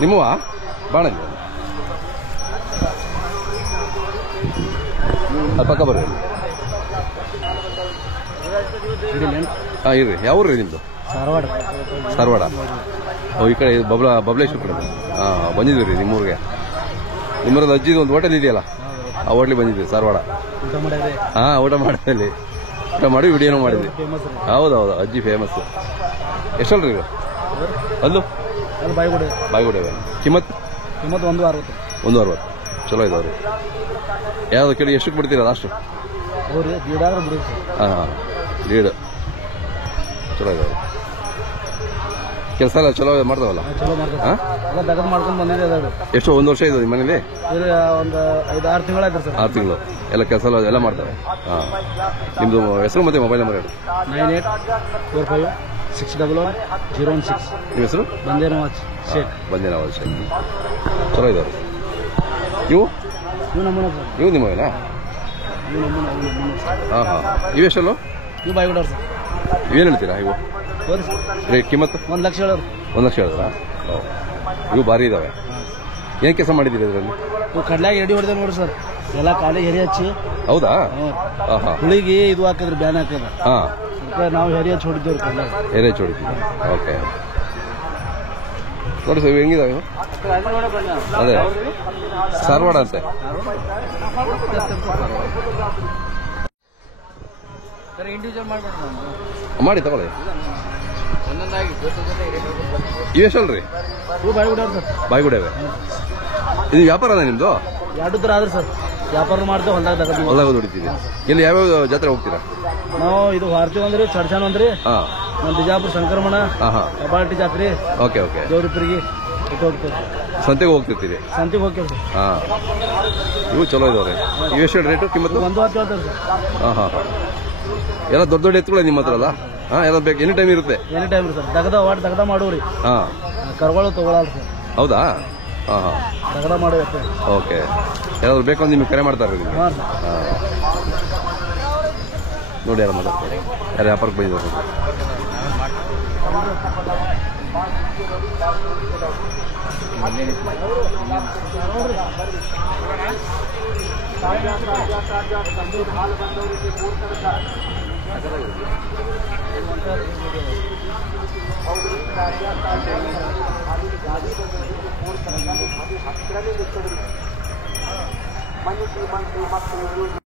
ನಿಮ್ಮವ ಬಾಣಲ್ಲಿ ಅದು ಪಕ್ಕ ಬರ್ರಿ ಹಾಂ ಇರ್ರಿ ಯಾವ ಊರು ರೀ ನಿಮ್ಮದು? ಧಾರವಾಡ. ಈ ಕಡೆ ಬಬಲೇಶ್ವರ ಕಡೆ. ಹಾಂ ಬಂದಿದ್ದೀವಿ ರೀ ನಿಮ್ಮೂರಿಗೆ. ನಿಮ್ಮೂರದ ಅಜ್ಜಿದು ಒಂದು ಹೋಟೆಲ್ ಇದೆಯಲ್ಲ, ಆ ಹೋಟ್ಲಿಗೆ ಬಂದಿದ್ದೀವಿ ಧಾರವಾಡ. ಹಾಂ ಊಟ ಮಾಡಿದಲ್ಲಿ ಊಟ ಮಾಡಿ ವಿಡಿಯೋನೂ ಮಾಡಿದ್ವಿ. ಹೌದೌದು ಅಜ್ಜಿ ಫೇಮಸ್. ಎಷ್ಟಲ್ರಿ ಇದು ಅಲ್ಲೂ ಬಾಯಿಗುಡೆ ಕಿಮ್ಮತ್ 160 ಚಲೋ ಇದಾವ್ರಿ. ಯಾವ್ದು ಕೇಳಿ ಎಷ್ಟಕ್ಕೆ ಬಿಡ್ತೀರಾ ಲಾಸ್ಟು? ಹಾಂ ಲೀಡ್ ಚಲೋ ಇದಾವೆ. ಕೆಲಸ ಎಲ್ಲ ಚಲೋ ಮಾಡ್ತಾವಲ್ಲ? ಎಷ್ಟು ಒಂದು ವರ್ಷ ಇದೆ ನಿಮ್ಮ ಮನೇಲಿ? ಒಂದು 5-6 ತಿಂಗಳಾಯ್ತು ಸರ್. 6 ತಿಂಗಳು ಎಲ್ಲ ಕೆಲಸ ಎಲ್ಲ ಮಾಡ್ತಾರೆ. ಹಾಂ ನಿಮ್ಮದು ಹೆಸರು ಮತ್ತೆ ಮೊಬೈಲ್ ನಂಬರ್ ಹೇಳಿ. 9845611016. ನಿಮ್ಮ ಹೆಸರು? ಬಂದೇನವಾಜ್ ಶೇಖ್. ಚಲೋ ಇದಾವೆ. ಇವು ನಿಮ್ಮವೇನಾ? ಹಾಂ ಹಾಂ ಇವೆಷ್ಟಲ್ಲೋ? ಇವು ಬಾಯಿಗುಡ ಸರ್. ಇವೇನು ಹೇಳ್ತೀರಾ ಇವು ರೇಟ್ ಕಿಮ್ಮತ್ತು? 1 ಲಕ್ಷ ಹೇಳೋರು. 1 ಲಕ್ಷ ಹೇಳಿದ್ರಾ? ಇವು ಭಾರಿ ಇದಾವೆ. ಏನು ಕೆಲಸ ಮಾಡಿದ್ದೀರಿ ಇದರಲ್ಲಿ? ಇವು ಕಡ್ಲಾಗ ಎಡಿ ಹೊಡೆದ ನೋಡಿ ಸರ್, ಎಲ್ಲ ಕಾಲಿಗೆ ಹೆರಿ ಹಚ್ಚಿ. ಹೌದಾ? ಹಾಂ ಹಾಂ ಹುಳಿಗೆ ಇದು ಹಾಕಿದ್ರೆ ಬ್ಯಾನ್ ಹಾಕಿದ್ರೆ. ಹಾಂ ನಾವು ಹೆರಿ ಹಚ್ಚಿ ಹೊಡಿದ್ದೇವ್ರಿ ಕಡ್ಲಾಗ. ಹೆರಿ ಹಚ್ಚಿ ಹೊಡಿತೀವಿ. ಓಕೆ ನೋಡಿ ಸರ್ ಇವು ಹೆಂಗಿದಾವೆ ಇವು? ಅದೇ ಧಾರವಾಡ ಅಂತೆ. ಮಾಡಿ ತಗೊಳ್ಳಿ. ಇವೆಷ್ಟಲ್ರಿ? ಬಾಯಿಗುಡವೆ. ಇದು ವ್ಯಾಪಾರ ಅಲ್ಲ ನಿಮ್ದು? 2 ಥರ ಆದ್ರೆ ಸರ್ ವ್ಯಾಪಾರ ಮಾಡ್ತೇವೆ. ಹೊಲ್ದಾಗ ಹೊಡಿತೀವಿ. ಇಲ್ಲಿ ಯಾವ್ಯಾವ ಜಾತ್ರೆ ಹೋಗ್ತೀರಾ? ನಾವು ಇದು ಹಾರ್ತೀವಿ ಅಂದ್ರಿ, ಚಡ್ಚಾನ ಅಂದ್ರಿ, ಹಾಂ ನಮ್ಮ ಬಿಜಾಪುರ ಸಂಕ್ರಮಣ, ಕಬಾಟಿ ಜಾತ್ರೆ, ಓಕೆ ಓಕೆ ದೇವ್ರಿಪರಿಗೆ ಹೋಗ್ತೇವೆ. ಸಂತೆಗೆ ಹೋಗ್ತಿರ್ತೀವಿ? ಸಂತೆಗೆ ಹೋಗ್ತೇವೆ ಸರ್. ಹಾಂ ಇವು ಚಲೋ ಇದಾವೆ. ಇವೆಷ್ಟು ರೇಟು ಕಿಮ್ಮತ್ತು? 110 ಹೇಳ್ತೇವೆ ಸರ್. ಹಾಂ ಹಾಂ ಎಲ್ಲ ದೊಡ್ಡ ದೊಡ್ಡ ಎತ್ತುಗಳೇ ನಿಮ್ಮ ಹತ್ರ ಅಲ್ಲ? ಹಾಂ ಎಲ್ಲ ಬೇಕು, ಎನಿ ಟೈಮ್ ಇರುತ್ತೆ? Any time sir. ದಗದ ಮಾಡೋರಿ. ಹಾಂ ಕರ್ಗಳು ತಗೊಳಲ್ಲ ಸರ್. ಹೌದಾ? ಹಾಂ ಹಾಂ ದಗದ ಮಾಡೋ. ಓಕೆ ಯಾರಾದ್ರು ಬೇಕಂದ್ರೆ ನಿಮಗೆ ಕರೆ ಮಾಡ್ತಾರೆ ನಿಮಗೆ? ಹಾಂ ಹಾಂ ನೋಡಿ ಯಾರು ಮಾತಾಡ್ತಾರೆ, ಯಾರು ವ್ಯಾಪಾರಕ್ಕೆ ಬಂದಿದ್ದಾರೆ.